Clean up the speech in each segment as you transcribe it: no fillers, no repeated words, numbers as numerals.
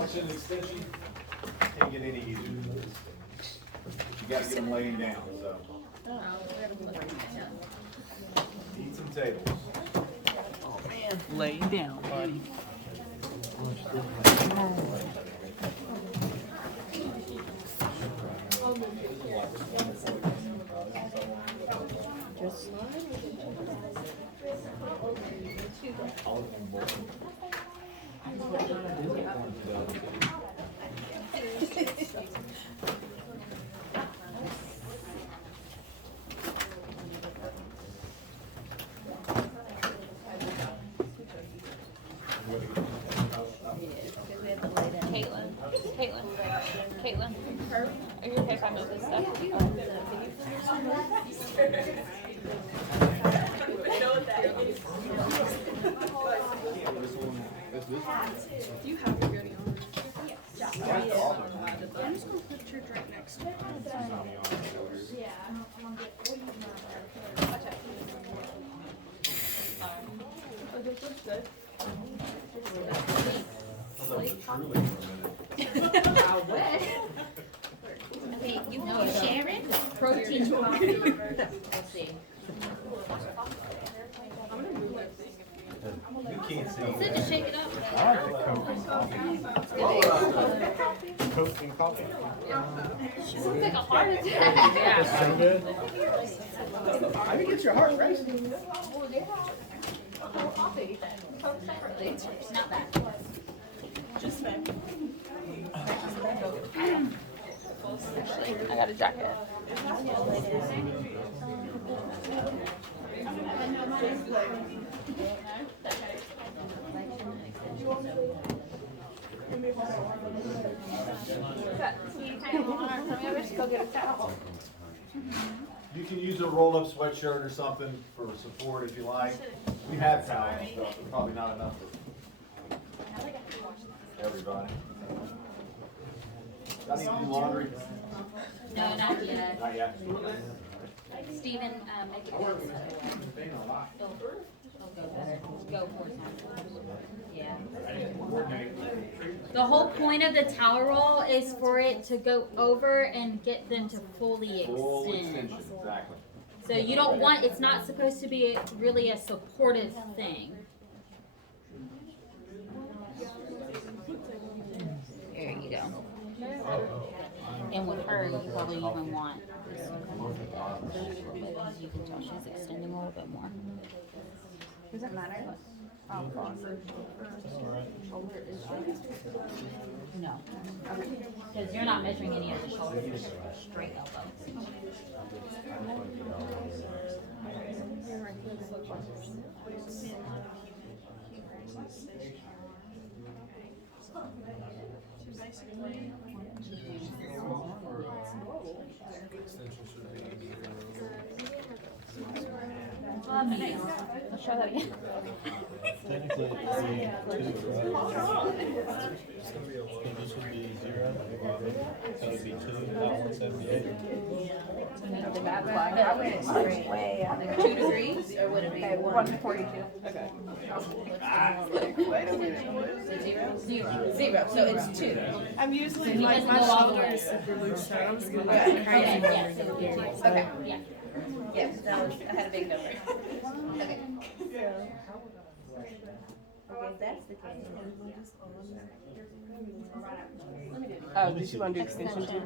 Function extension can't get any easier than this. You gotta get them laying down, so. Eat some tables. Lay down, buddy. Caitlin, are you okay if I move this stuff? Do you have your goodie on? I'm just gonna put your drink next to it. Oh, this looks good. Okay, you Sharon? Protein coffee. Let's see. I'm gonna move that thing. You can't see. Said to shake it up. I like the Coke and coffee. Coke and coffee. She looks like a heart attack. It's so good. I think it's your heart racing. Not bad. Just fair. I got a jacket. You can use a roll-up sweatshirt or something for support if you like. We have towels and stuff, but probably not enough for everybody. Got any new laundry? No, not yet. Not yet. Steven, make it go. Go 4 times. Yeah. The whole point of the towel roll is for it to go over and get them to fully Full extend. extension, exactly. So you don't want, it's not supposed to be really a supportive thing. There you go. And with her, you probably even want this one. Because you can tell she's extending a little bit more. Does it matter? No. Because you're not measuring any of the shoulders, you're just straight elbow. Medium. Let's try that again. Technically, it's this would be 0. So it would be 2, not 178. The bad one. I went straight way out there. 2 degrees, or would it be? 142. Okay. Wait a minute. Zero, so it's 2. I'm usually He like doesn't my go all the way. shoulders super loose, so I'm just gonna Okay, like crazy. yes, it would be 2. Okay. Yeah. Yes, that was, I had a big number. Okay. Okay, that's the case. Oh, did you want to do extension too?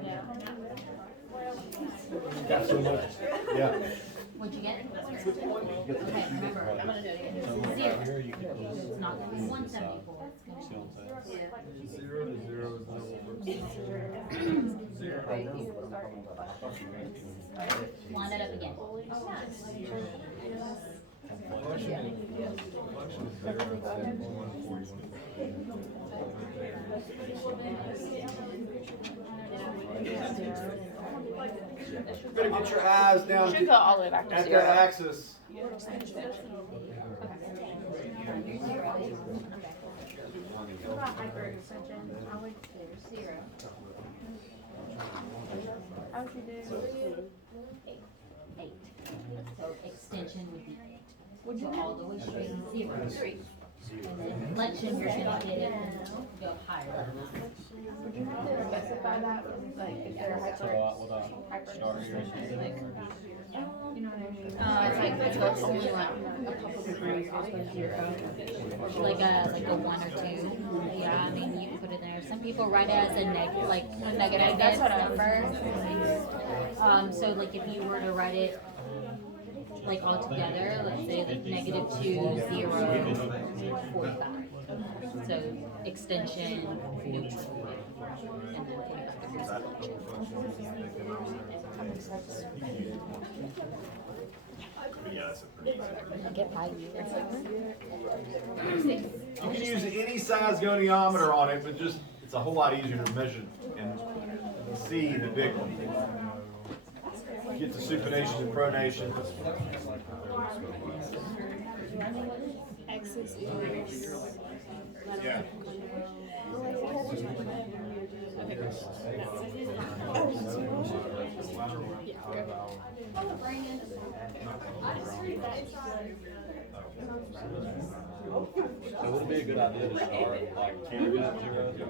Got so much. Yeah. What'd you get? Okay, remember, I'm gonna do it again. Here you can It's not gonna be 174. It's see gonna what I'm saying? 0 to 0 is line it up again. You're gonna get your eyes down Should go all the way back to at 0. that axis. How'd you do? 8. So extension would be 8. Would you all the way straight 0. And then flexion, you're gonna get it and go higher. try that? Like, if they're So, without starting your you know what I mean? It's like only like a couple degrees, also 0. Like a 1 or 2. Yeah, I mean you can put it there. Some people write it as a negative. That's what I number. So like if you were to write it like all together, let's say like -2, 0, 45. So extension, neutral, and then 45 degrees. Get by years. You can use any size goniometer on it, but just, it's a whole lot easier to measure and see the big one. Get the supination and pronation. Yeah. So would it be a good idea to start like kindergarten 0 to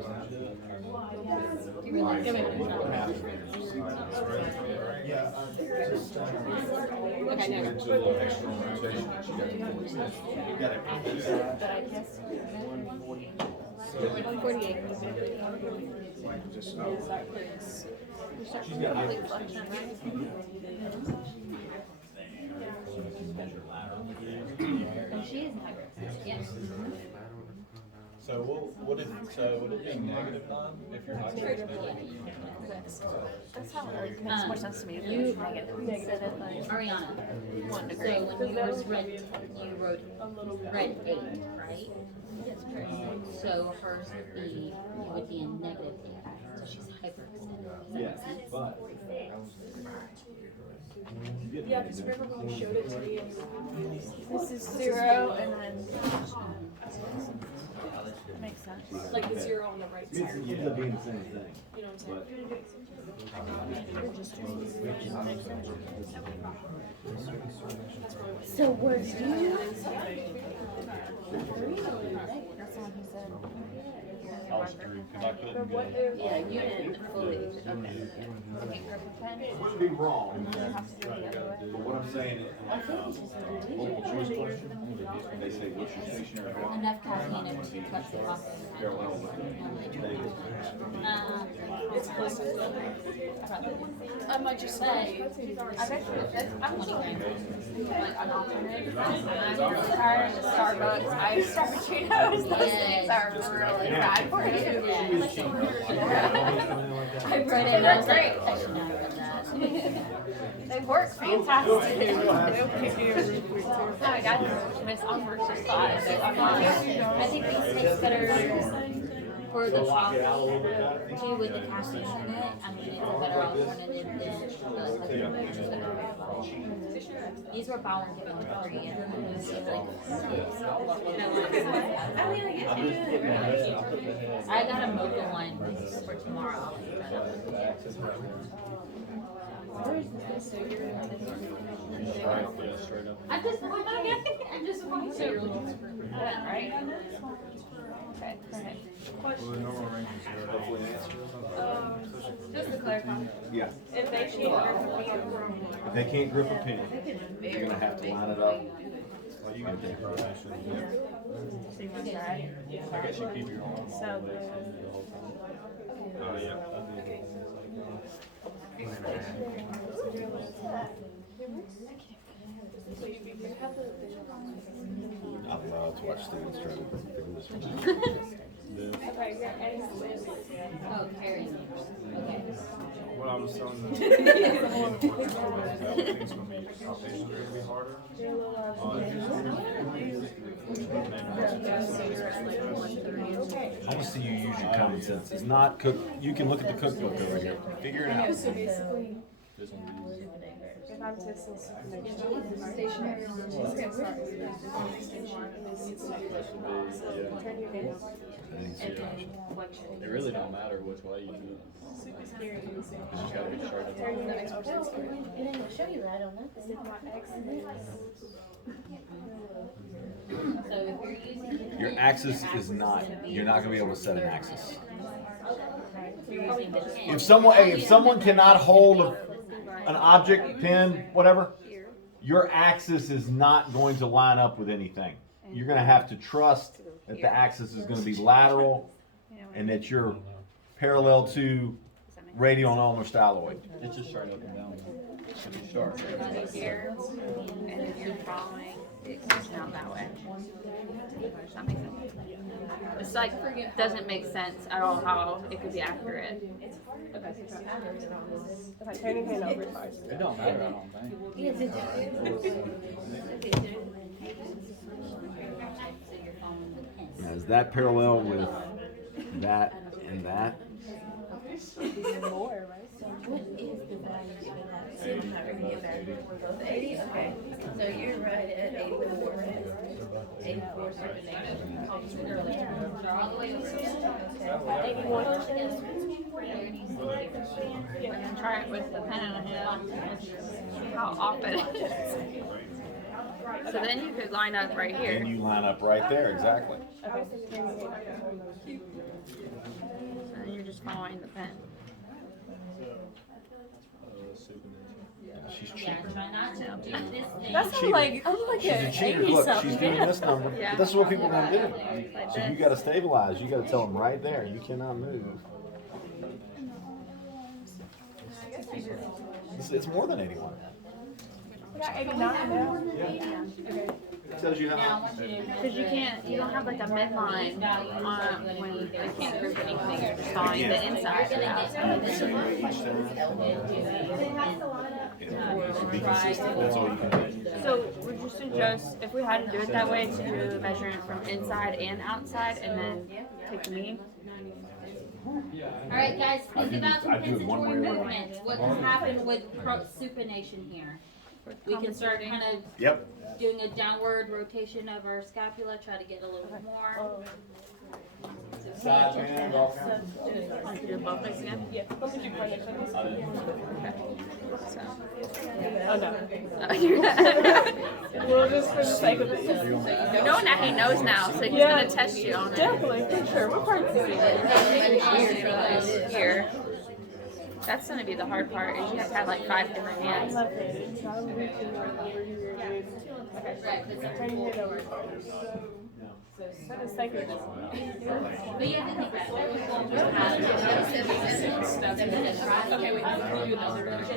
Okay, next. Like 48. She's got Complete flexion, right? And she is hybrid. Yes. So would it be -9 if you're not That's how it makes more sense to me. You Negative. Like, Ariana. 1 So degree. when you was read 8, right? So hers would be a -8. So she's hyperextended. Does that Yeah, make sense? but. Yeah, because remember when you showed it to me, this is 0 and then. Makes sense. Like the 0 on the right It side. ends up being the same thing. You know what I'm But saying? So where's you? I was 3 because I couldn't go. Yeah, you didn't fully. Okay. it wouldn't be wrong. But what I'm saying is, multiple choice question, they say, what's your stationary health? Enough caffeine and to touch the office. It's close to I might just say, I bet you that's, I'm 20 grams. like an alternative. I'm really tired of Starbucks iced frappuccinos. Those things are really bad for you. I read it and I was like, I should not have done that. They work fantastic. I got Miss Albert just thought it. I think these taste better for the coffee too with the caffeine in it. I mean, it's a better alternative than these were buy one get one free, and I got a mocha one for tomorrow. I just want to. Right? Okay. Just to clarify, Yeah. if they can't If they can't grip a pen, you're gonna have to line it up. Well, you can take rotation. see what's right. I guess you keep your arm So all the way. good. Oh, yeah. That'd be a good I love to watch students try to figure this one out. Okay, your eggs Oh, Carrie. Okay. What I was telling them, that things gonna be, outpatients are gonna be harder. I want to see you use your common sense. It's not cook. You can look at the cookbook over here. Figure it out. So basically, This one is. if I'm testing stationary on okay, sorry. Turn your head and then flexion. It really don't matter which way you do it. Super scary. You just gotta be straight up. Turn your next percent scary. It ain't show you that on that. Stick my X in it. So if you're using Your axis is not. You're not gonna be able to set an axis. If someone cannot hold an object, pen, whatever, your axis is not going to line up with anything. You're going to have to trust that the axis is going to be lateral and that you're parallel to radial and ulnar styloid. It's just straight up and down. Should be sharp. Here, and if you're following, it goes down that way. Does that make sense? It's like, doesn't make sense at all how it could be accurate. If I turn your hand over, it's fine. It don't matter, I don't think. Now, is that parallel with that and that? More, right? What is the value of that? So I'm not ready to get back. 80, okay. So you're right at 84. 84 supination. And try it with the pen in the hand. See how off it is. So then you could line up right here. And you line up right there, exactly. And you're just following the pen. She's Yeah, cheating. try not to do this thing. That's like, I'm like She's a cheater. Look, she's doing this number. Yeah. But this is what people are going to do. Like So you this. got to stabilize. You got to tell them right there. You cannot move. It's more than 81. I got 89 now. It tells you Now, I how. want you to Because you can't, you don't have like a midline on when you can't group anything. You're just following the inside and outside. Each time. Be consistent. That's all you can do. So would you suggest if we had to do it that way to do the measurement from inside and outside and then take the mean? Alright guys, think about I do it one compensatory way or movements. What can happen with supination here? We can start kind of Yep. doing a downward rotation of our scapula, try to get a little bit more. Side bend, all kinds. Want to do both legs again? Yeah. Let me do carnation. So. Oh, no. You Well, just for the sake of it. know now he knows now, so he's Yeah. gonna test you on it. Definitely, for sure. What part is it? Here. That's gonna be the hard part, is you have to have like 5 different hands. Left handed. So I'm reaching over here, dude. Turn your head over. For the sake of it. But you have to think that we're going to have Okay, we can do another. So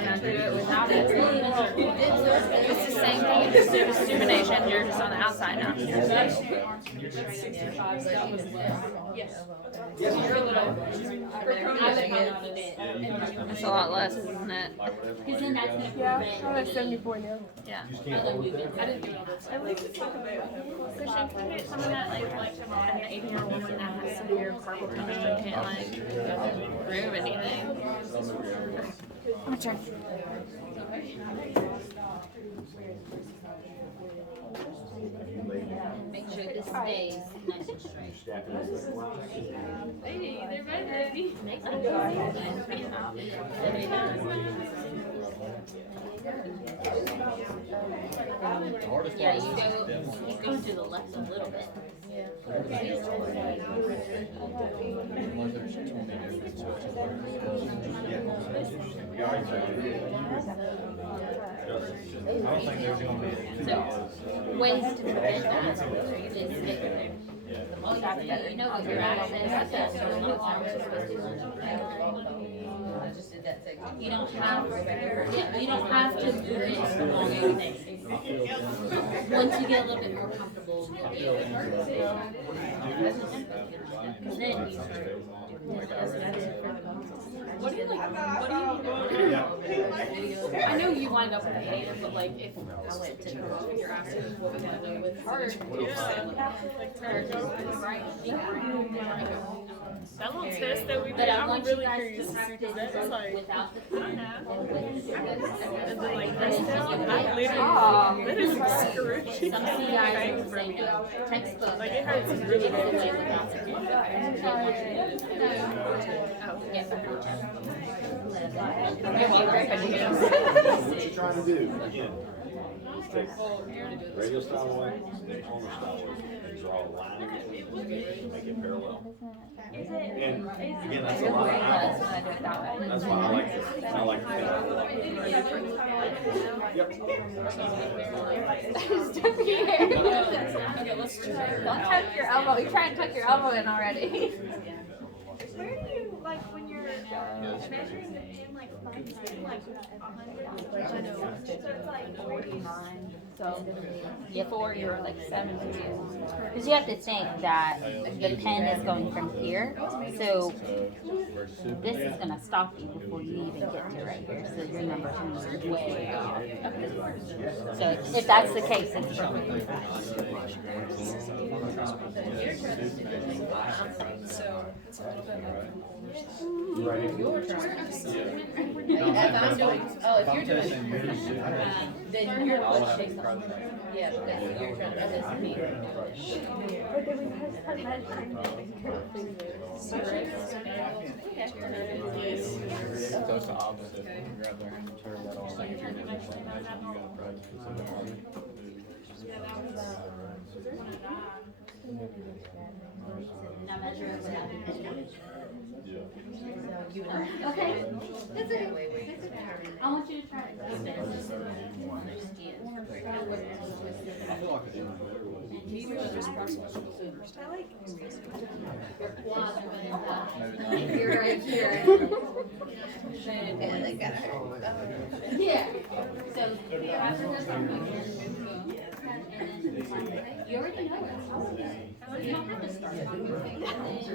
now do it without it. It's the same thing, you just do with supination, you're just on the outside now. It's a lot less, isn't it? Because then that's gonna Yeah, prevent I'm at 74 now. Yeah. other movements. At least it's talk about Christian, can you get some of that, like an 80-year-old woman that has severe carpal tunnel and can't like move anything? My turn. Make sure this stays nice and straight. Yeah, you go to the left a little bit. I don't think there's gonna be. So, ways to prevent that is oh, yeah, you know what your access is, so when your arms are supposed to I just did that section. you don't have to move it along everything. Once you get a little bit more comfortable, you'll be able to. Because then you start doing this. I know you lined up with a hand, but like if you're asking what we want to do with heart, that little test that we But did, I I'm want you really guys curious. to practice That's both like, without the food and with the and then like press and down, then I you literally, that is Some excruciating. CIs will say no. Textbook. Like it hurts It's really the bad. way without the food. Get back. What you're trying to do, again, is take radial styloid, ulnar styloid, and draw a line between them, make it parallel. And again, that's a It lot really of does apples. when I do it that way. That's why I like this. I like the Yep. Stuck here. Don't tuck your elbow. You're trying to tuck your elbow in already. Where do you, like, when you're measuring the pin, like, like 100? I know. So it's like 49. So, before you were like 70. Because you have to think that the pen is going from here, so this is gonna stop you before you even get to right here, so your number is way off. So if that's the case, it's perfectly If I'm doing, if you're doing, then you're pushing something. Yeah, because you're trying to, that's me. But then we have to start measuring So it's the opposite. You grab their hand and turn that on. Like if you're in a different measure, you gotta practice Now measure it without the pen. Yeah. Okay, that's it. I want you to try it. I feel like it's even better with Your quads are going up. You're right here. Yeah, they got it. Yeah. So here, after this, I'm going to you already know this. You don't have to start. And then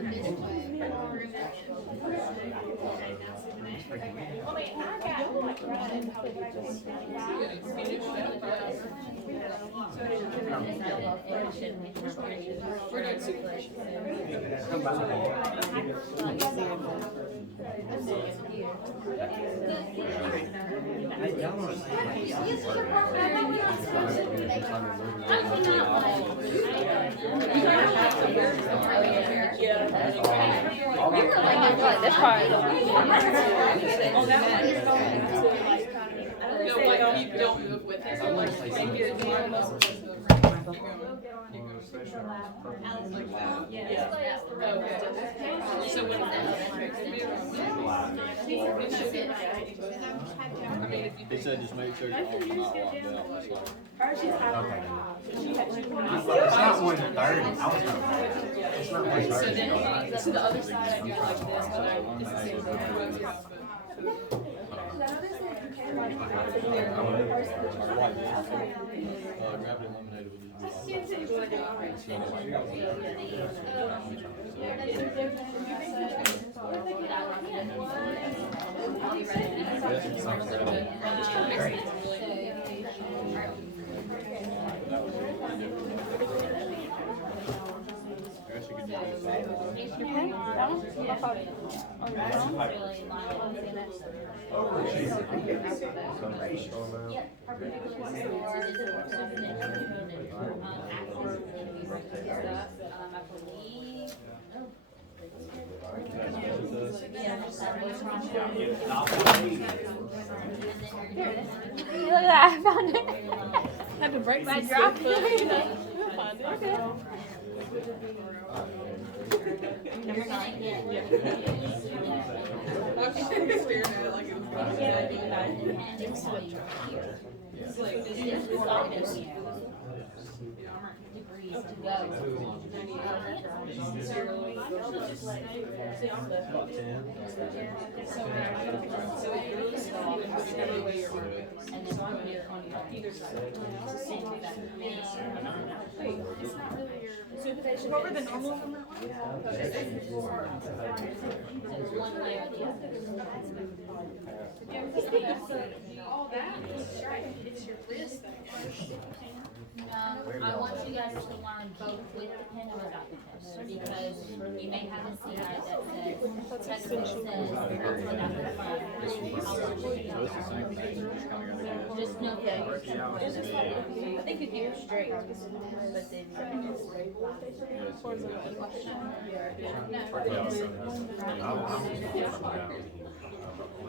this way. I mean, I got like running, We're doing super. This part. don't move with it. Like, make your muscles So They said just make sure your arm's not locked out. It's like, It's not 130. I was gonna. It's not 130. to the other side, I do it like this, but it's the same thing. gravity eliminated with Look at that, I found it. I had to break my drop. Number 9, yeah. Degrees to go. And then on here on either side. What were the normal on that one? One way or the other. All that is right. It's your wrist that I want you guys to learn both with the pen or without the pen, because you may have a CI that says, textbook says, without the pen. I want you So it's the same thing, you just kinda gotta get it. just know that. I think if you're straight, but then.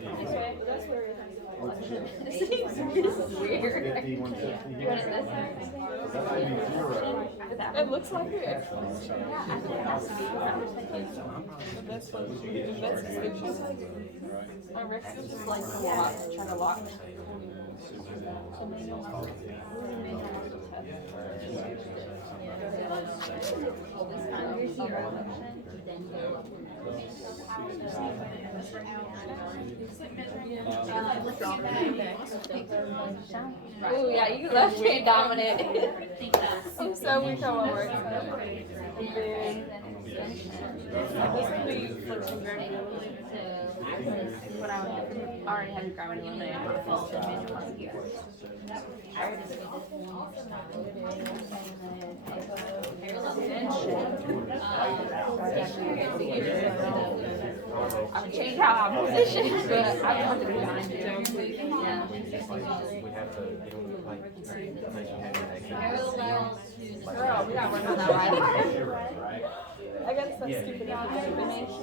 That's where This seems weird. 50, 150. You want it this way? That would be 0. It looks like it. If that's what, if that's suspicious. My Rex is just like to lock, try to lock. Oh yeah, you left hand dominant. I'm so weak how I work. And then this would be flipping gravity. But I already had gravity eliminated. I would change how I'm positioned, but I want to be behind you. Yeah. Girl, we gotta work on that right. I got some stupid information.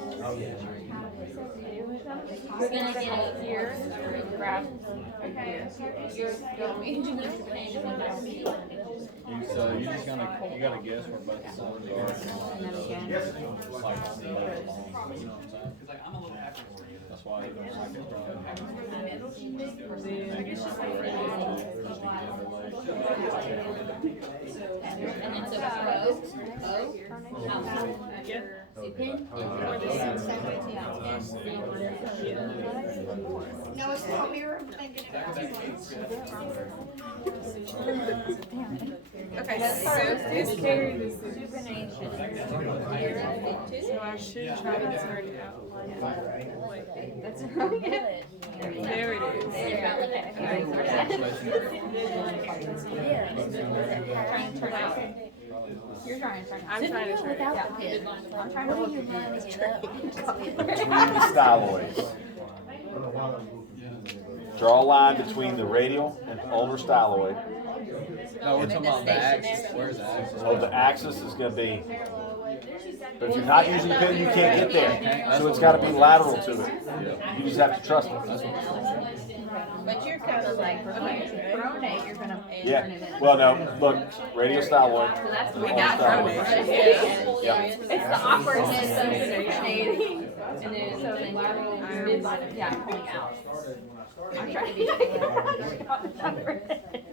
We're gonna get it Here, grab. You're So you're just gonna, you gotta guess where both the cylinders are. and then again. Like, see that long, you know what I'm saying? That's why you don't like it. And you're like, just to get the leg. and then so out. Supin. No, it's not mirror. Okay, so this carried is so I should try to turn it out. Wait, That's right. there it is. Trying to turn out. You're trying to turn out. I'm trying to turn it out. I'm trying to Between the styloids. Draw a line between the radial and ulnar styloid. No, we're talking about the axis. Where's the axis? So the axis is going to be, but if you're not using the pin, you can't get there. So it's got to be lateral to it. You just have to trust it. But you're kind of like, when you pronate, you're gonna. Yeah. Well, no. Look, radial styloid. We ulnar got styloid. Yeah. Yeah. It's the awkwardness of negotiating. And then so then yeah, pulling out. I'm trying to be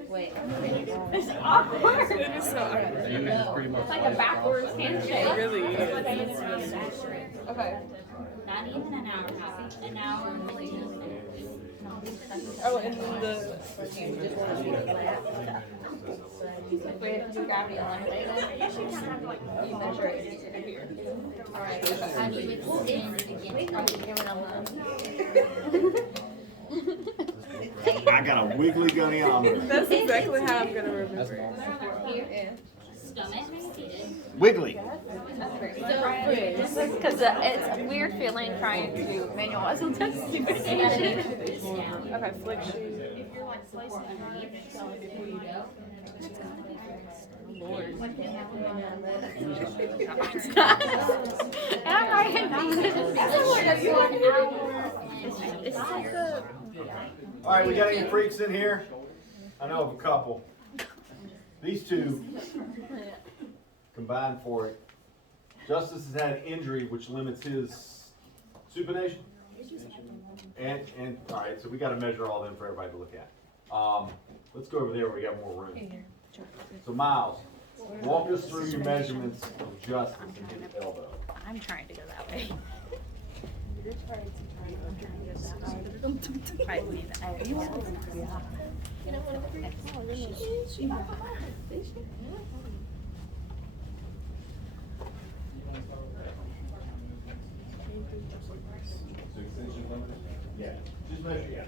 Wait. It's awkward. It is so awkward. You just pretty much. It's like a backwards handshake. It really is. Okay. Not even an hour, an hour and 50 minutes. Oh, and then the. With gravity eliminated, you measure it here. Alright, I mean, it's in again. I got a wiggly goniometer. That's exactly how I'm gonna remember it. Here, stomach, seated. Wiggly. because it's a weird feeling trying to do manual muscle test You gotta stupidity. make this down. Okay, flexion. If you're like slicing underneath, so before you go. And I'm right-handed. It's like a. All right, we got any freaks in here? I know of a couple. These two combined for it. Justice has had injury which limits his supination. And all right, so we got to measure all of them for everybody to look at. Let's go over there where we got more room. So Miles, walk us through your measurements of Justice and his elbow. I'm trying to go that way. Yeah, just measure, yeah.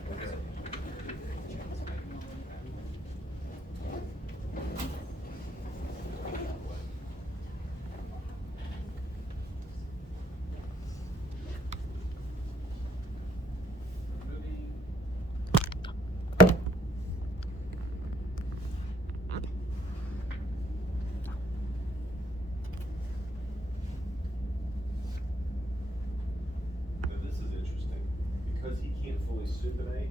Now, this is interesting, because he can't fully supinate,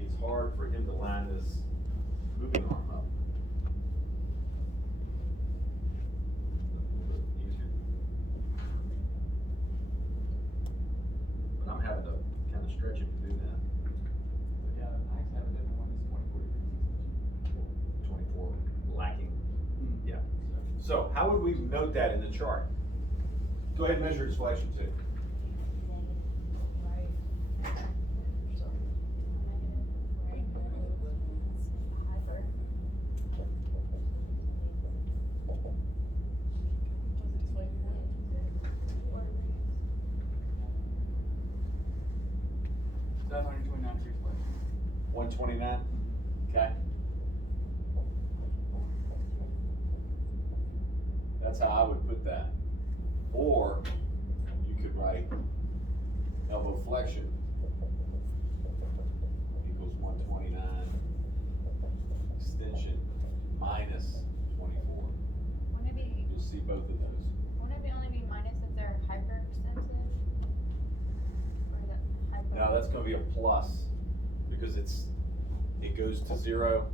it's hard for him to line this moving arm up. So how would we note that in the chart? Go ahead and measure its flexion too. So 129 degrees flexion. 129, okay? That's how I would put that. Or you could write elbow flexion equals 129 extension minus 24. Wouldn't it be, You'll see both of those. wouldn't it only be minus if they're hyperextensive? Or is it hyper? Now that's gonna be a plus because it goes to 0.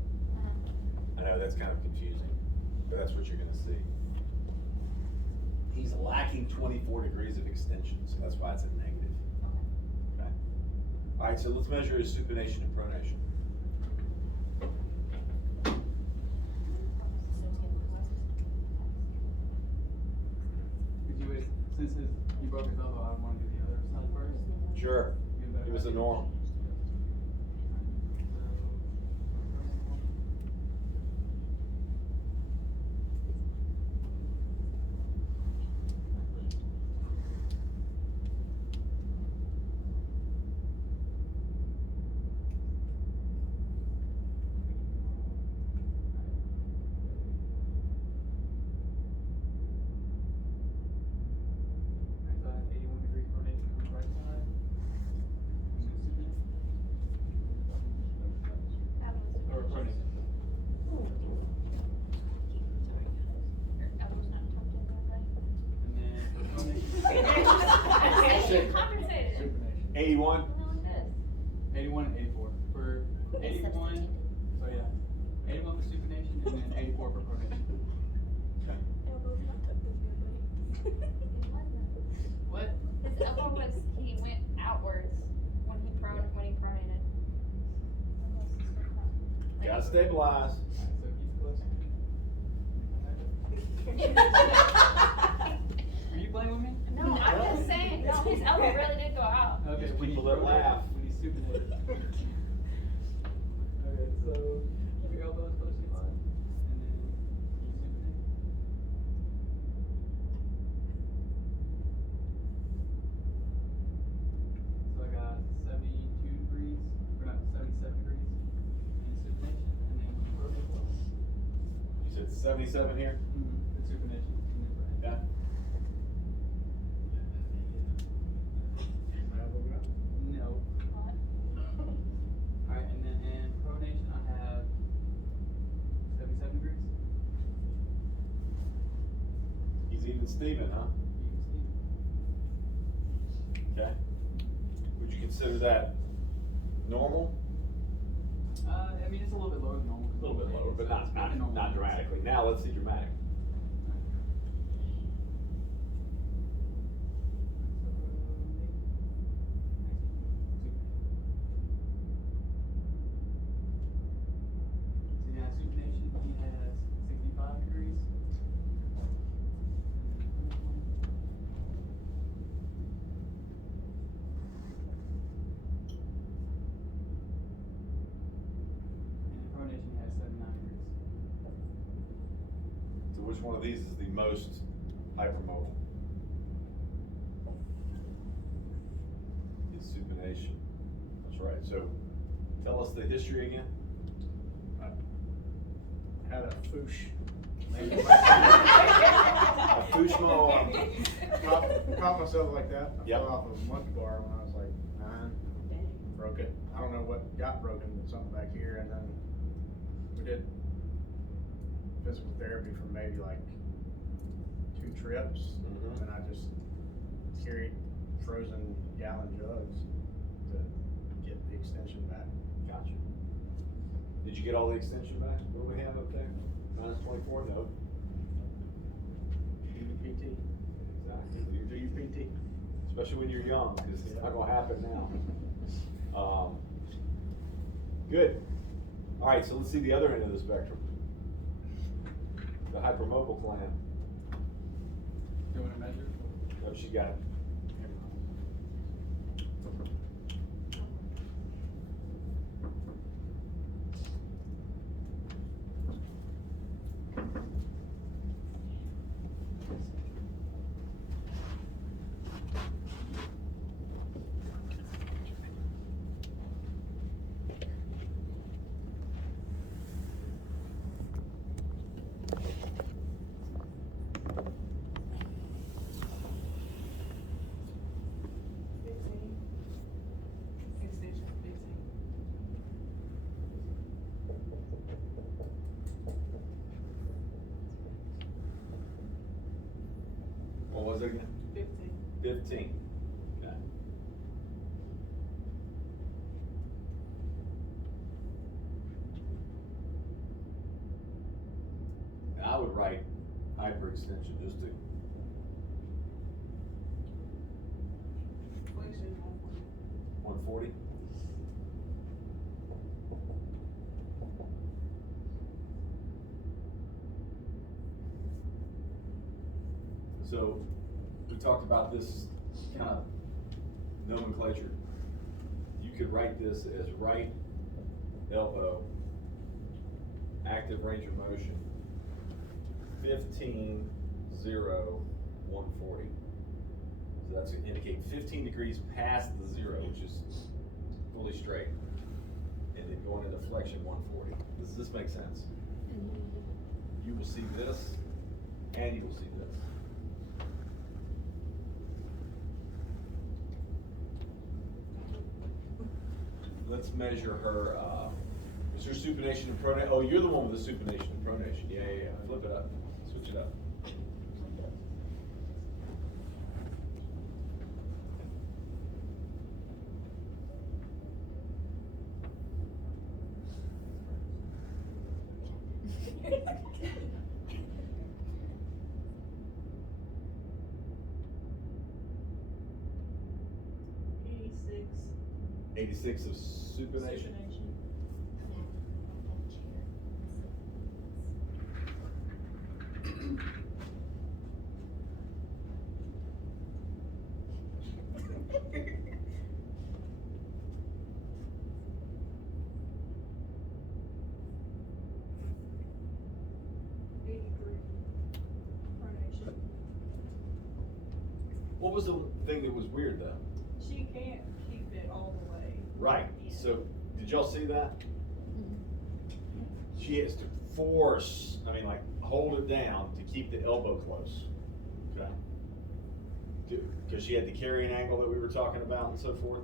I know that's kind of confusing, but that's what you're gonna see. He's lacking 24 degrees of extension, so that's why it's a negative. Okay. All right, so let's measure his supination and pronation. Could you wait, since you broke his elbow, I want to do the other side first. Sure. Get a better Give us a idea. norm. So I have 81 degrees pronation on the right side. And then supinate. Or pronation. Your elbow's not tucked in there, right? And then for pronation, Okay, compensated. 81. Like this. 81 and 84. For 81, so yeah, 81 for supination and then 84 for pronation. Elbow's not tucked in here, buddy. What? His elbow was, he went outwards when he pronated. Gotta stabilize. Alright, so keep it close. Are you playing with me? No, I'm just saying, no, his elbow really did go out. Okay, There's when people you that laugh. When you supinate. Okay, so keep your elbow as close as you like, and then you supinate. So I got 72 degrees, or not, 77 degrees in supination, and then when you pronate, well, You said 77 here? the supination, and then pronate. Yeah. No. Alright, and then in pronation I have 77 degrees. He's even Steven, huh? Okay. Would you consider that normal? I mean, it's a little bit lower than normal. A little bit lower, but not dramatically. Now let's see dramatic. So yeah, supination, he has 65 degrees. And pronation, he has 79 degrees. So which one of these is the most hypermobile? It's supination. That's right. So tell us the history again. Had a foosh. A Fushmo. Caught myself like that. I Yep. fell off of a monkey bar when I was like 9. Broke it. I don't know what got broken, but something back here, and then we did physical therapy for maybe like 2 trips, Mhm. and I just carried frozen gallon jugs to get the extension back. Gotcha. Did you get all the extension back? What do we have up there? Minus 24? No. Do your PT. Exactly. Do your PT. Especially when you're young, because it's not gonna happen now. Good. All right, so let's see the other end of the spectrum. the hypermobile clan. You want to measure? Oh, she got it. What was it again? 15. Okay. I would write hyperextension just to. 140? So, we talked about this kind of nomenclature. You could write this as right elbow, active range of motion, 15, 0, 140. So that's gonna indicate 15 degrees past the 0, which is fully straight. And then going into flexion 140. Does this make sense? You will see this, and you will see this. Let's measure her, is her supination and pronation? Oh, you're the one with the supination and pronation. Yeah. Flip it up, switch it up. Eighty-six of supination. What was the thing that was weird though? She can't keep it all the way. Right, so, did y'all see that? She has to force, like hold it down to keep the elbow close, okay? Because she had the carrying angle that we were talking about and so forth.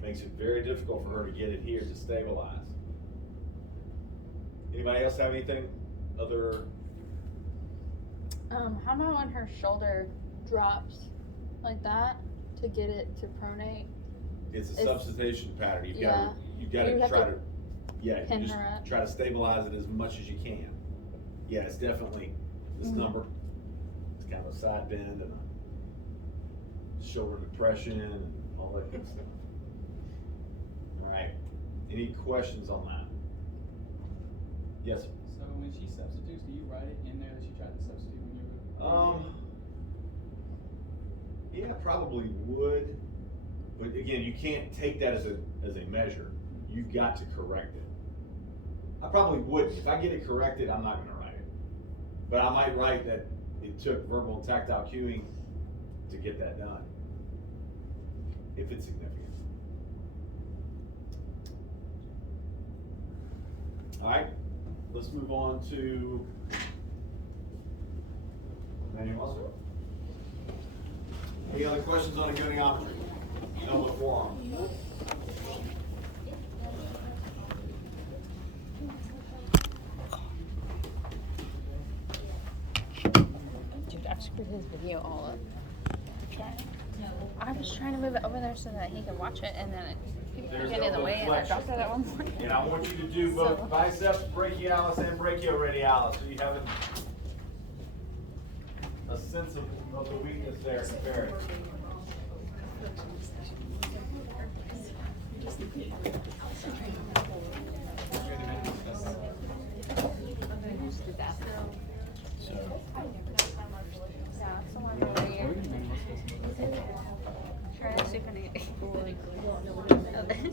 Makes it very difficult for her to get it here to stabilize. Anybody else have anything other? How about when her shoulder drops like that to get it to pronate? It's a substitution pattern. You've yeah. got to, You try have to, you pin just her up. try to stabilize it as much as you can. Yeah, it's definitely this number. It's kind of a side bend and a shoulder depression and all that good stuff. All right. Any questions on that? Yes, sir. So when she substitutes, do you write it in there that she tried to substitute when you were? Yeah, probably would. But again, you can't take that as a measure. You've got to correct it. I probably wouldn't. If I get it corrected, I'm not gonna write it. But I might write that it took verbal and tactile cueing to get that done. If it's significant. All right, let's move on to manual muscle. Any other questions on goniometry? Elbow forearm. Dude, I've screwed his video all up. I was trying to move it over there so that he could watch it, and then it There's got in the elbow way, and I flexion. dropped it at one point. And I want you to do both So- biceps brachialis and brachioradialis, so you have a sense of the weakness there in Barry. Yeah, someone over here. Try to super negative.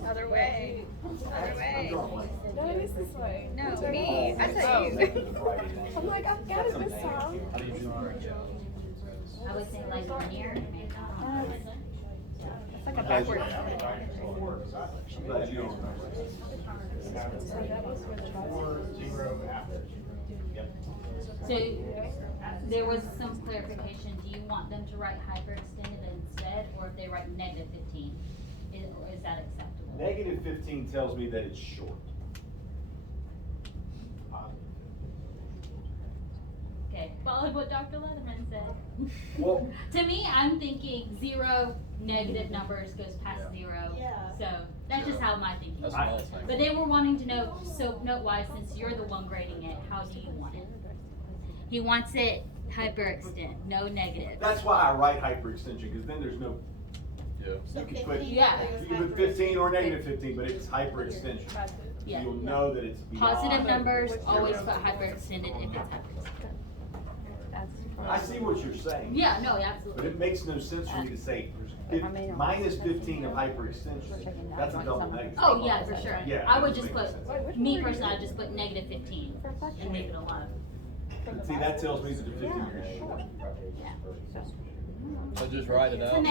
Other way. Other way. No, it is this way. No, me. I said you. I'm like, I've got it this time. I would say like linear. It's like a backward. Glad you don't. So there was some clarification. Do you want them to write hyperextended instead, or if they write negative 15? Is that acceptable? Negative 15 tells me that it's short. Okay, followed what Dr. Leatherman said. Well, To me, I'm thinking 0, negative numbers goes past 0. Yeah. So that's just how my thinking is. That's what I was thinking. But they were wanting to know, so note-wise, since you're the one grading it, how do you want it? He wants it hyperextend, no negative. that's why I write hyperextension, because then there's no, Yeah. you can put, Yeah. you can put 15 or negative 15, but it's hyperextension. Yeah. You'll know that it's beyond. Positive numbers, always put hyperextended if it's hyperextended. I see what you're saying. Yeah, no, But absolutely. it makes no sense for me to say there's minus 15 of hyperextension. That's a double negative. Oh, yeah, for sure. Yeah, I would that just makes put, sense. me personally, I'd just put negative 15 and leave it alone. But see, that tells me that the 15 is short. So just write it out.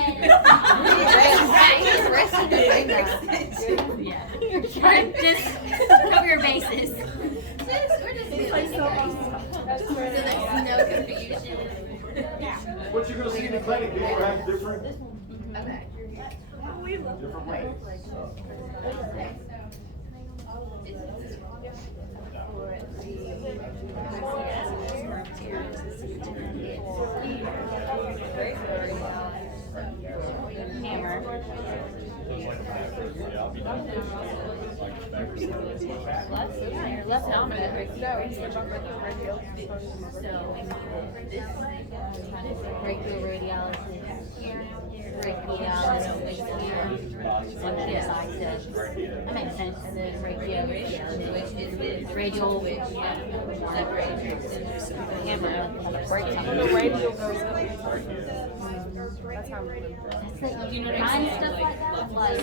Yeah. Just cover your bases. We're just doing so there's no confusion. What you're gonna see in the clinic, people have different Okay. ways. Hammer. Left helmet. No, he's talking about the radio. Brachioradialis here, brachialis is here, on the side says, that makes sense, and then brachioradialis, which is this radial, hammer, breaks on The radio goes up. That's how we you know, kind of stuff like that, like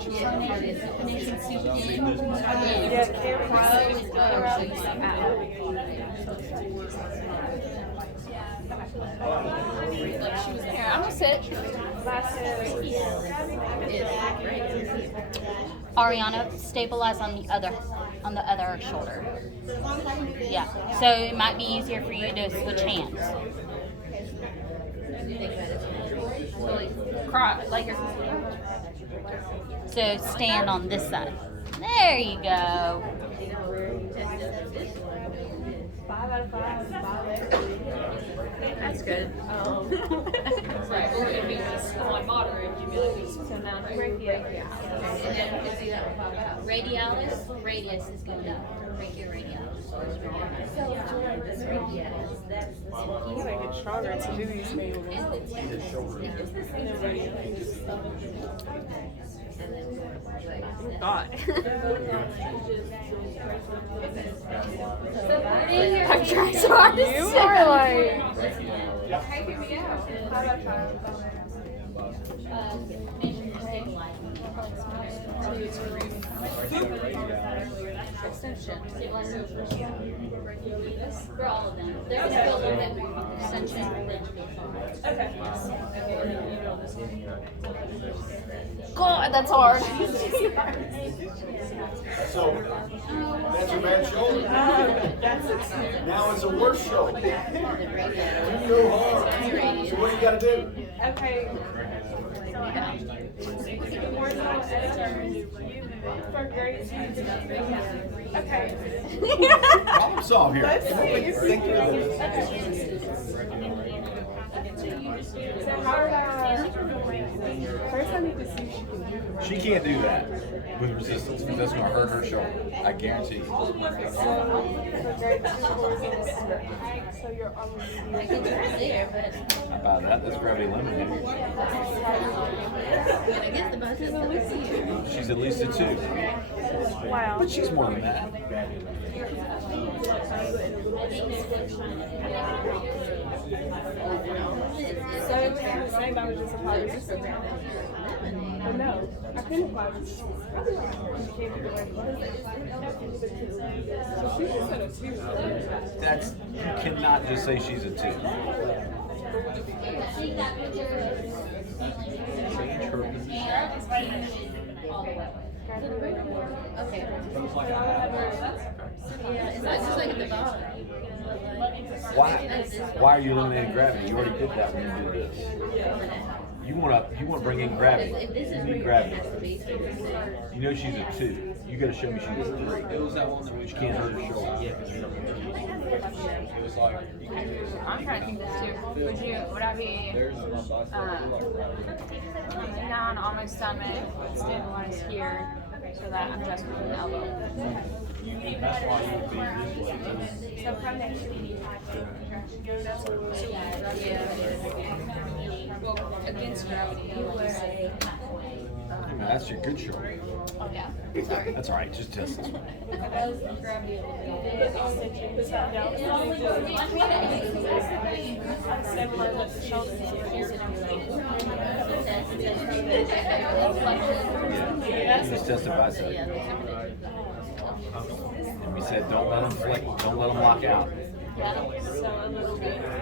supination, supine, Yeah, Here, I'm gonna sit. Ariana, stabilize on the other shoulder. Yeah, so it might be easier for you to switch hands. So stand on this side. There you go. 5 out of 5. That's good. Right, or if it was on moderate, you'd be like, So now Radialis, radius is going up. Brachioradialis. you gotta get stronger to do these things. God. I'm trying so hard to You are like. taking me out. 5 out of 5. Extension. For all of them. There was still a little bit more extension than God, that's hard. So, that's a bad shoulder. Now it's a worse shoulder. You go hard. So what do you gotta do? Okay. For grade 2. Okay. Problem solve here. Let's see. So how do I? First, I need to see if she can do the She can't do that with resistance because that's going to hurt her shoulder. I guarantee you. So, for grade 2, so you're on the I think it's there, but How about that? That's gravity eliminated. I guess the both of them. She's at least a 2. Wow. But she's more than that. So it was the same, I was just applying resistance. Oh no, I couldn't apply resistance. You can't do the right So she just said a 2. That's, you cannot just say she's a 2. Change her position. Okay. Yeah, it's not just like at the bottom. Why are you eliminating gravity? You already did that when you did this. You want to bring in gravity. You need gravity. You know she's a 2. You got to show me she's a 3. It was that one that we She can't hurt her shoulder. Yeah, because it was like you can't. I'm trying to think this too. Would I be There's the one down on my stomach, stabilized here, so that I'm just with the elbow? That's why you would be this way. So from next week, Well, against gravity. That's your good shoulder. Yeah. That's all right. Just test this one. stabilize the shoulders. Just test the bicep. And we said don't let them flick. Don't let them lock out.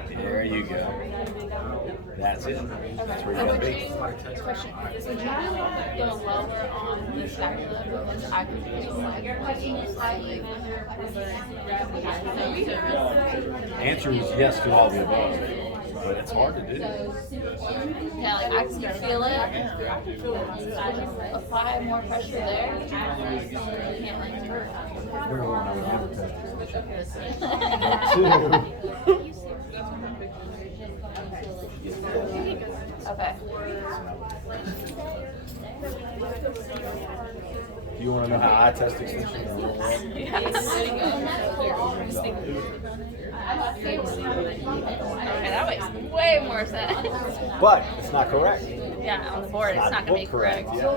There you go. That's it. That's where you gotta be. Question. Would you go lower on the scapula because I could do like Answer is yes to all the above, but it's hard to do. yeah, like I can feel it. I can apply more pressure there. I can't like hurt. Number one, I would never test Okay. Do you want to know how I test extension in the real world? Okay, that makes way more sense. But it's not correct. Yeah, on the board, it's not gonna be correct. Yeah.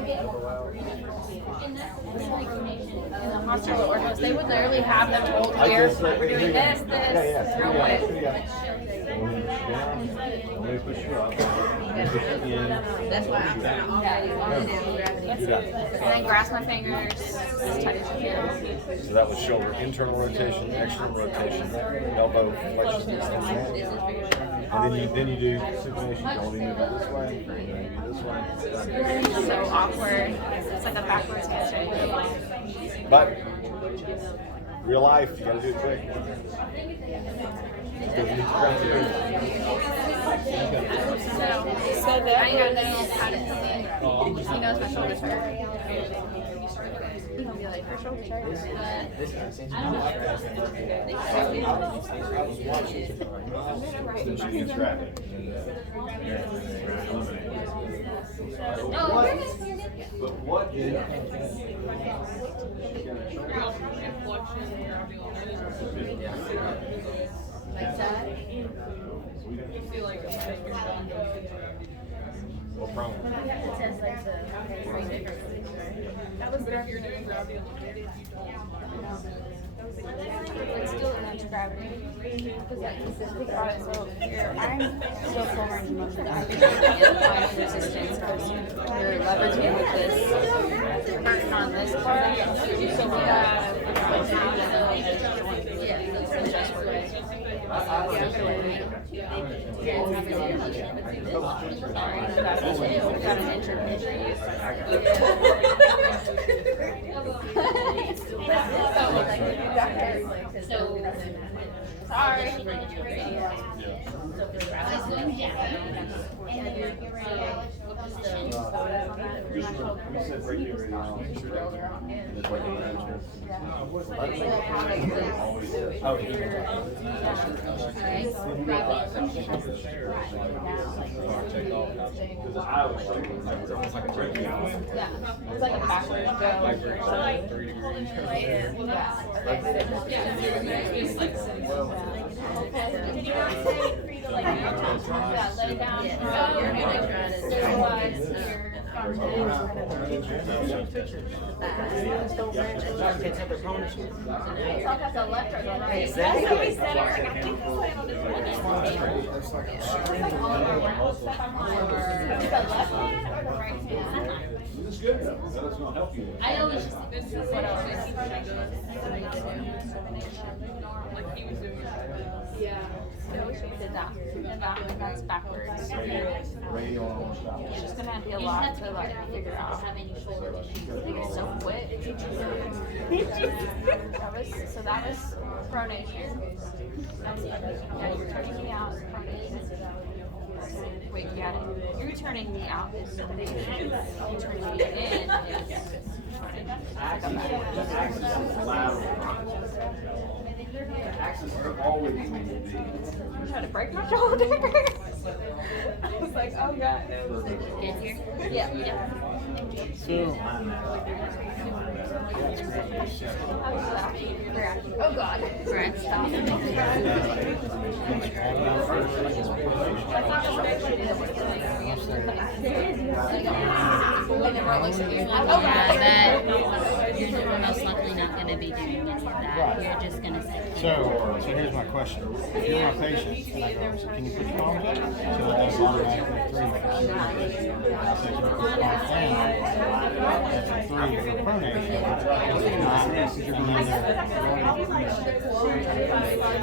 In the hospital orthos, they would literally have them hold here. We're doing this, real quick. Let me push you up. Push you in. That's why I'm trying to already warm down gravity. You got it. And then grasp my fingers, just touch it here. So that was shoulder internal rotation, external rotation, elbow flexion, extension. And then you do supination. You only move it this way, and then you do this way. It's so awkward. It's like a backwards handshake. But real life, you gotta do it quick. So I ain't got no how to come in. He knows my shoulders hurt. He'll be like, her shoulders hurt. Extension against gravity. But what is Like that. what problem? I got to test like the 3 different things, right? That was if you're doing gravity on It's still against gravity. Because like, think about it, so I'm still full range of motion. I think I'm applying resistance because you're leveraging with this hurting on this part. So we have just work it. Got an intermittent. So, sorry. We said right here, Yeah, it's like a backward go. This is good though. That's gonna help you. I always just This is what I was like he was doing. Yeah. Did that. That's backwards. Radio on stop. It's just gonna be a you just lot have to to figure like out if figure you out. have any shoulder issues. I think it's so quick. That was pronation. Yeah, you're turning me out. Pronation. Wait, yeah, you're turning me out is pronation. You're turning me in is Axis always needs to be. I'm trying to break my shoulder. I was like, oh god, no. Get here? Yeah, yeah. Oh god. Correct. Yeah, but you're most likely not going to be doing any of that. You're just going to sit there. So here's my question. If you're my patient, and I go, can you put your palms up? So that does automatically 3 for supination. So if you put your palms down, that's a 3 for pronation.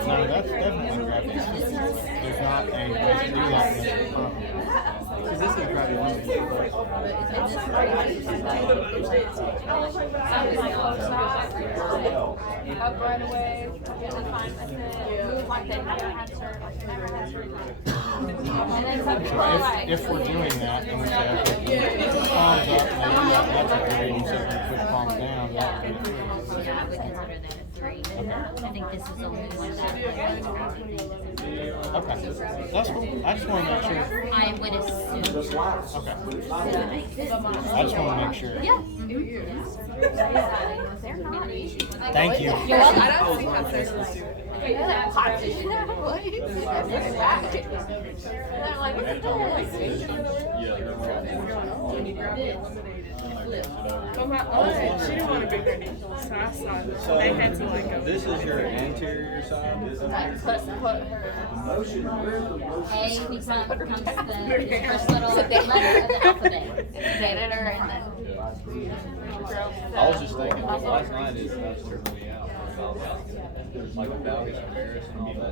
No, that's definitely gravity. There's not a way to do that with the because this is gravity. Up right away, completely fine with it. Move like they never had surgery, like they never had surgery. And then some people are like, If we're doing that, and we say, okay, put your palms up, maybe that's a 3, and so if you put your palms down, that would be 3. Yeah, I would consider that a 3. I think this is the only one that Okay, that's cool. I just want to make sure. I would assume. Okay. I just want to make sure. Yeah. they're not easy. Thank you. You're welcome. I don't see how surgery. Wait, that's hot. What? They're back. They're like, what's Well, my aunt, she didn't want a big hernia, so I saw it. So they had to like go. This is your anterior side. put her. A becomes the first letter of the alphabet. Dated her and then. I was just thinking, last night is that's tripping me out. Like valgus and varus and all that.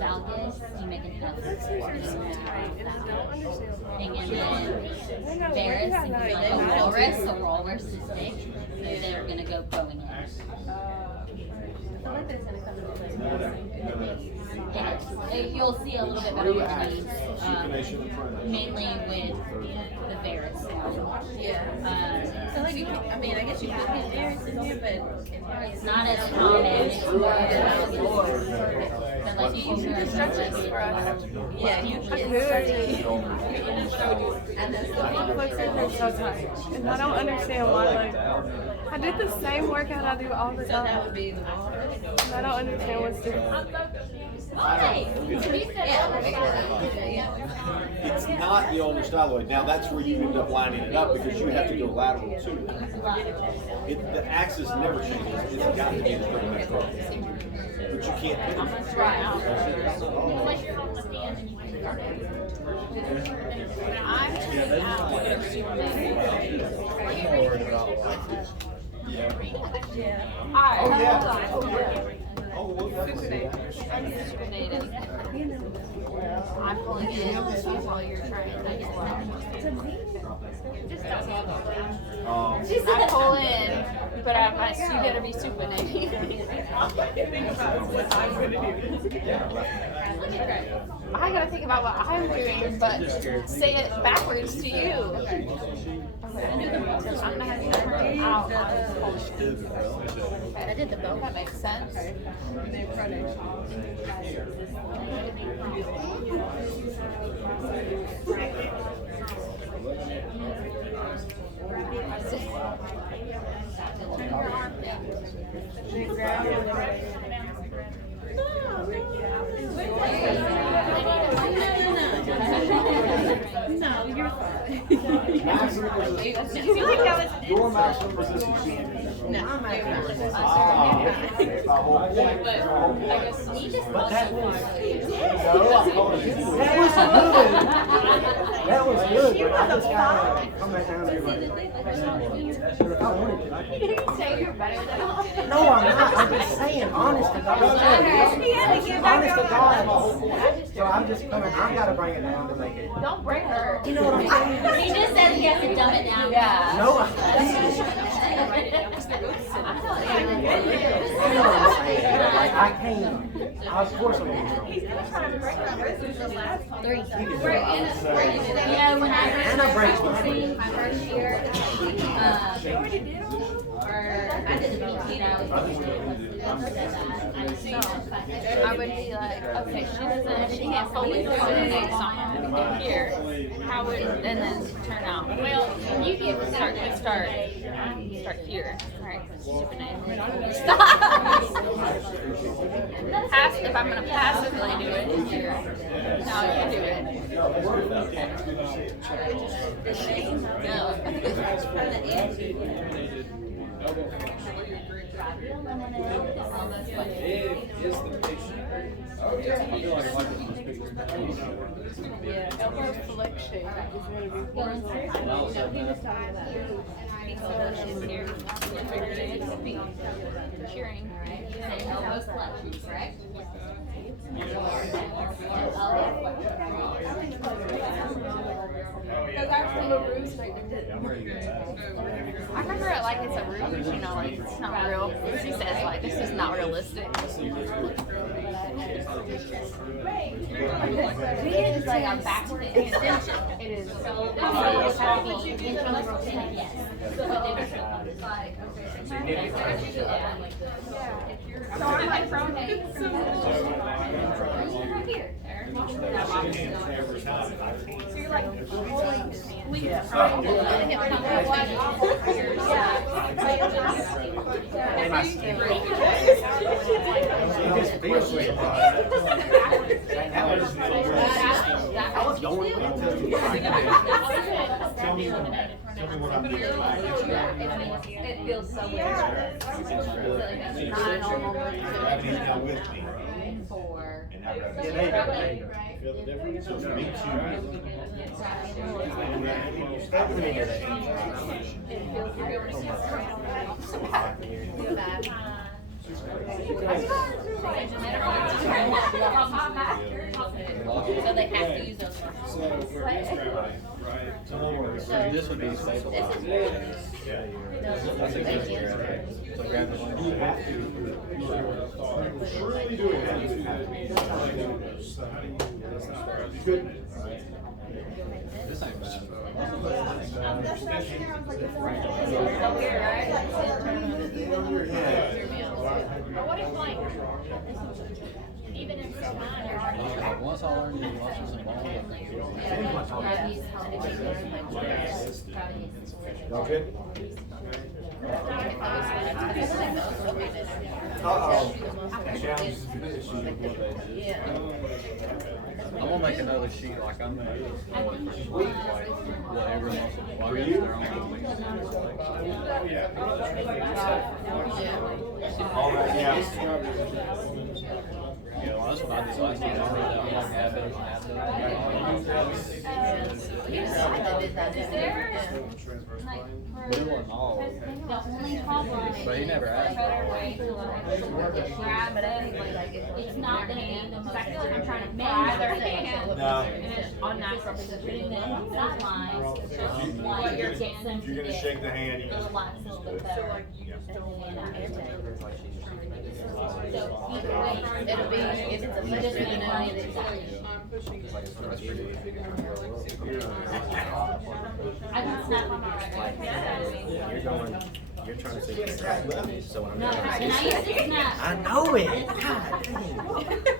Valgus, you make an F. And then varus, you make like a walrus, so walrus is thick. So they're gonna go going in. And you'll see a little bit better with these, mainly with the varus. Yeah. So like you can, I mean, I guess you could get varus in here, but It's not as common. It's more but like you can stretch it for us. yeah, you can And then the flexors are so tight. And I don't understand why, like, I did the same workout I do all the So that time. would be the And I don't understand what's different. It's not the ulnar styloid. Now that's where you end up lining it up because you have to go lateral too. The axis never changes. It's got to be the straight neck row. But you can't hit it. Unless you're on the stand and you can start it. I'm turning out with a super Alright, hold on. I'm supinated. I'm pulling in while you're trying to pull out. I pull in, but you gotta be supinating. I gotta think about what I'm doing, but say it backwards to you. Okay. I'm gonna have you turn out on this whole okay. I did the belt. That makes sense. Turn your arm down. Maximum resistance. Your maximum resistance. No. But that was, that was good, but I just gotta come back down there like, if I wanted to, I could. No, I'm not, I'm just saying, honest to God. Honest to God, my whole point. So I'm just coming, I gotta bring it down to make it. Don't bring her. You know what I'm saying? He just said he has to dumb it down. Yeah. No, I you know what I'm saying? Like, I can't, of course I'm gonna You know, when I And I break my first year, or I did the BT, I would be like, okay, she can't fully coordinate something in here. How would, and then turn out, well, you get start here. Alright, stop. If I'm gonna passively do it here, now you do it. No. Yeah, elbow flexion is really cheering. elbow flexion, correct? I remember it like it's a ruse, you know, like it's not real. She says like this is not realistic. It's like a backward extension. It is. So it's have to be internally rotated, yes. But they were still on the side. So I'm like pronate. Right here. So you're like pulling, squeeze Yeah. from It just feels weird. I was going Tell me what I'm doing. It feels so weird. Gravity's now with me. For. And now Yeah, gravity's there you go, there you go. Feel the difference? So for me too. So they have to use those. This would be stable. This is That's exactly right. So grab the one. Truly doing that. Good. This ain't bad. But what if like, even if so minor, Once I learn your muscles and bones, Y'all good? Uh-oh. I'm gonna make another sheet like I'm gonna do. Like whatever muscle fibers they're on. All right, yeah. Yeah, well, that's what I did last year. I wrote down like abdos But it wasn't all. But he never asked. Grab it, it's not gonna be the most. I feel like I'm trying to fry their hand. No. And it's unnatural position. That line, like your dance. If you're gonna shake the hand, you just. Relax a little bit better. So either way, It'll be, if it's a lift, you know, I can snap on my right. You're trying to say so when I'm No, and I used to snap. I know it. God dang.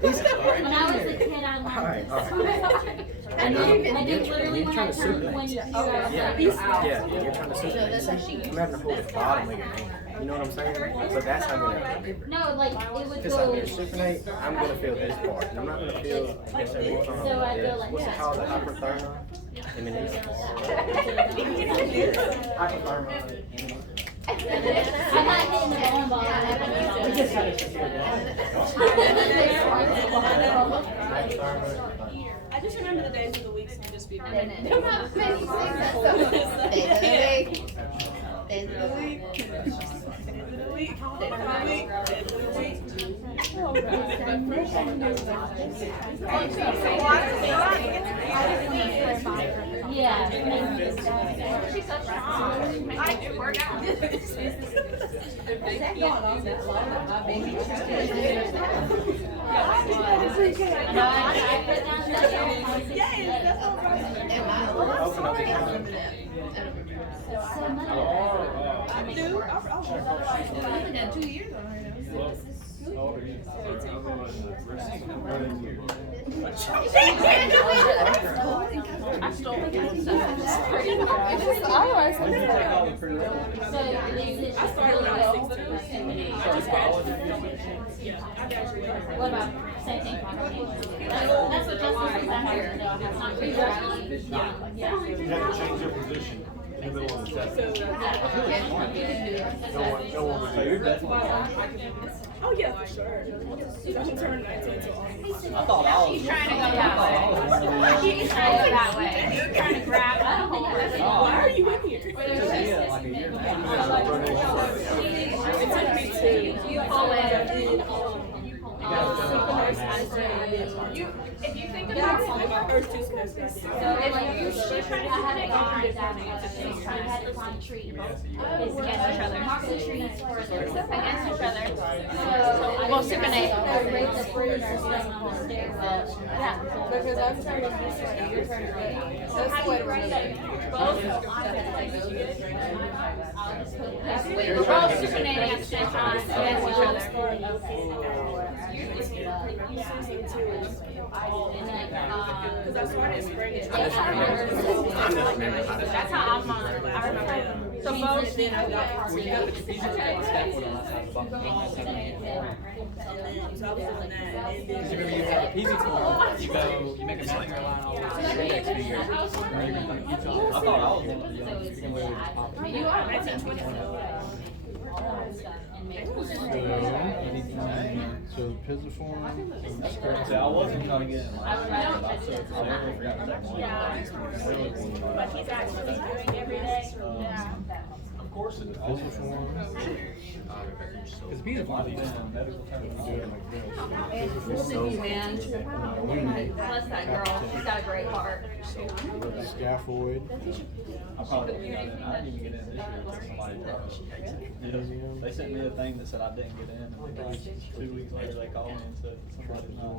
When I was a kid, I learned. Alright, And then literally when I turned 22, I was like, Yeah, you're trying to super. I'm having to hold the bottom of your hand. You know what I'm saying? So that's how I'm gonna remember. no, like it would Because go. I'm gonna supinate, I'm gonna feel this part. I'm not gonna feel. So I go like What's it that. called? The hyperthermal? I just remember the days of the weeks and just be. Yeah. She's so strong. I do work out. I've been at 2 years on her now. I stole it. What about same thing? That's what Justin said here. It's not pretty rapid. Yeah. You have to change your position in the middle of the test. No one would. Oh yeah, for sure. Don't turn 19 to all. I thought I was. He's trying to go that way. He's trying to go that way. You're trying to grab a hold. Why are you in here? Yeah, like a year and a half. It took me two. You pull it. If you think about it, Or two semesters. So like she's trying to have a guy that she's trying to have a climb tree. It's against each other. Mark the trees Against each other. So Well, supinate. raise the fruit or something on the stairwell. Yeah. Because I'm trying to do this right, you're trying to wait. That's the way we're We're both supinating at the same time against each other. Because I started spring it. That's how I'm on it. I remember. So both. Then I got When you have the trapezius, you have the scaffold on that side of the bottom. so I was doing that. And Because then remember you have the PZ tool, you make a imaginary line all the way to the index finger. Or you're gonna each other. I thought I was one of the youngest. You can literally just pop it. You are 1924. So pisiform. See, I wasn't trying to get in line. I forgot to take one. but he's actually doing every day. Of course it is. Pisiform. Because the PZ line is in medical terms. Do it like this. Man. Bless that girl. She's got a great heart. Scaphoid. I probably didn't get in. I didn't even get in this year until somebody dropped it. They sent me a thing that said I didn't get in. And then 2 weeks later, they called me and said somebody not.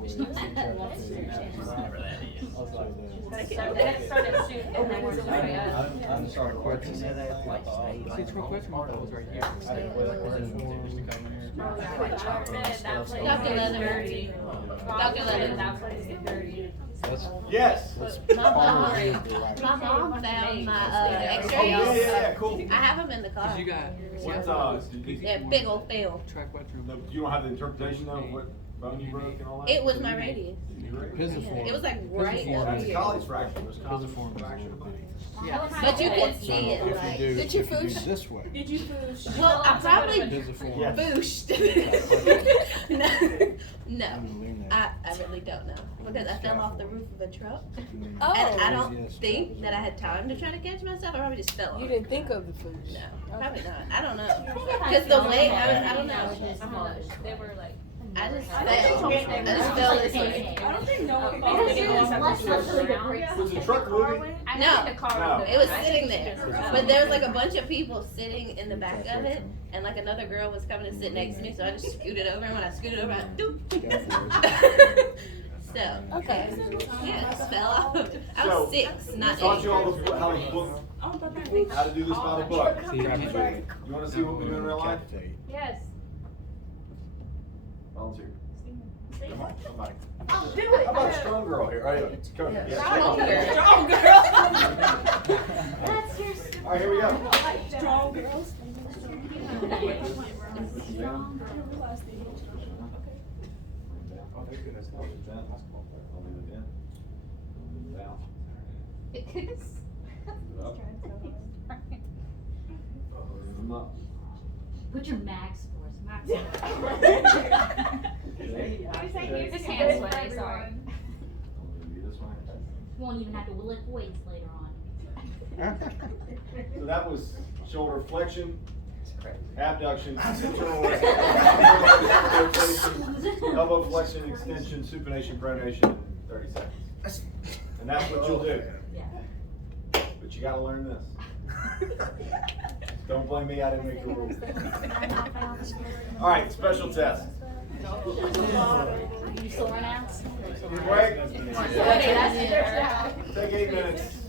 I was like, It started shooting and then we're just way up. I didn't start working. See, it's real quick. My was right here. I didn't quit working just to come here. Calculated that place is dirty. That's Yes. My mom found my X-rays. Yeah, cool. I have them in the car. You got. What's Yeah, big old fail. Track wet room. you don't have the interpretation of what bone you broke and all that? It was my radius. pisiform. It was like right Pisiform up is- here. College fracture. It was college Pisiform is a fracture. little bitty. But you can So see it. if Like, you do, did if you you do foosh? this way, did you push? Well, I probably pisiform. Yeah. booshed. No, no. I'm gonna lean that. I really don't know because I fell off the roof of a truck. And And I Yes, don't think that I had time to try to catch myself. I probably just fell off. You didn't think of the food. No, probably not. I don't know. Because the way I don't know. They were like. I just fell. I just fell this way. I don't think no one Because it's less likely to break. Was the truck moving? I No. think the car No. It was sitting there, but there was like a bunch of people sitting in the back of it, and like another girl was coming to sit next to me, so I just scooted over, and when I scooted over, I doop. So, Okay. yeah, I just fell off. I was 6, not Taught 8. you all the how to book, how to do this by the book. You want to see what we do in real life? Yes. Volunteer. Come on, somebody. I'll do How it. about a strong girl here? All right, come here. Strong girl. Strong girl. That's your All right, here we go. Strong girls. Put your max force, max. His hand's sweaty, sorry. Won't even have to lift weights later on. So that was shoulder flexion, abduction, internal rotation, elbow flexion, extension, supination, pronation in 30 seconds. And that's what you'll do. Yeah. But you gotta learn this. Don't blame me, I didn't make the rules. All right, special test. You sore now? Break. Sweaty, that's it. Take 8 minutes.